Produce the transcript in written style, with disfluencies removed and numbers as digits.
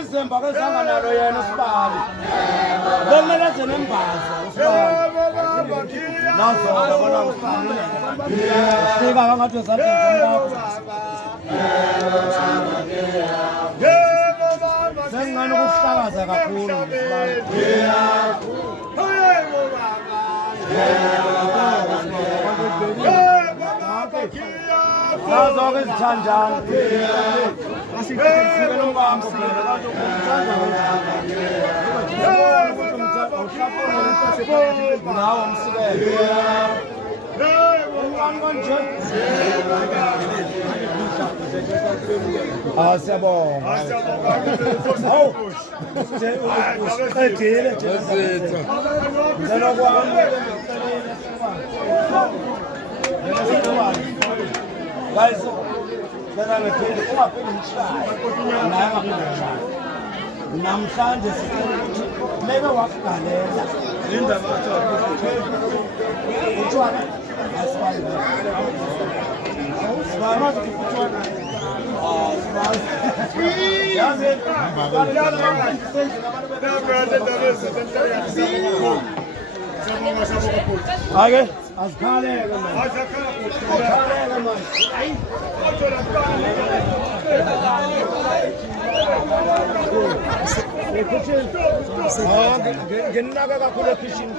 izemba nalo yena usibali bomela zenembaza nazo bona usibali sika ngathi zathi sengani ukuhlakaza kakhulu nazo-ke zithandana nawo msikele siyabonga hawu usiqedile guys, namhlanje meke wakugalela indaba utshwala Ake azikhaleke manje nginaka kakhulu ekhishini